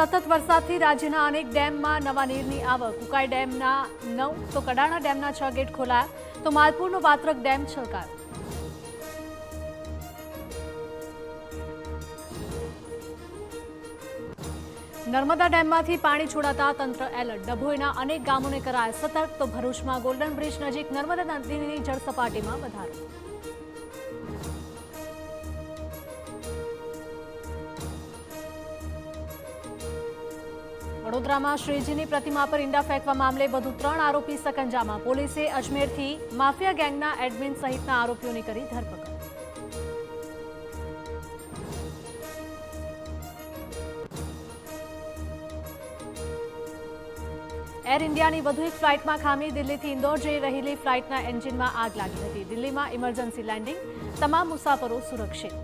સતત વરસાદથી રાજ્યના અનેક ડેમમાં નવા નીરની આવક. ઉકાઈ ડેમના 9 તો કડાણા ડેમના 6 ગેટ ખોલાયા તો માલપુરનો વાત્રક ડેમ છલકાયો. નર્મદા ડેમમાંથી પાણી છોડાતા તંત્ર એલર્ટ. ડભોઈના અનેક ગામોને કરાયા સતર્ક તો ભરૂચમાં ગોલ્ડન બ્રિજ નજીક નર્મદા નદીની જળસપાટીમાં વધારો. વડોદરામાં શ્રીજીની પ્રતિમા પર ઈંડા ફેંકવા મામલે વધુ 3 આરોપી સકંજામાં. પોલીસે અજમેરથી માફિયા ગેંગના એડમિન સહિતના આરોપીઓની કરી ધરપકડ. એર ઇન્ડિયાની વધુ એક ફ્લાઇટમાં ખામી. દિલ્હીથી ઇન્દોર જઈ રહેલી ફ્લાઇટના એન્જિનમાં આગ લાગી હતી. દિલ્હીમાં ઇમરજન્સી લેન્ડિંગ. તમામ મુસાફરો સુરક્ષિત.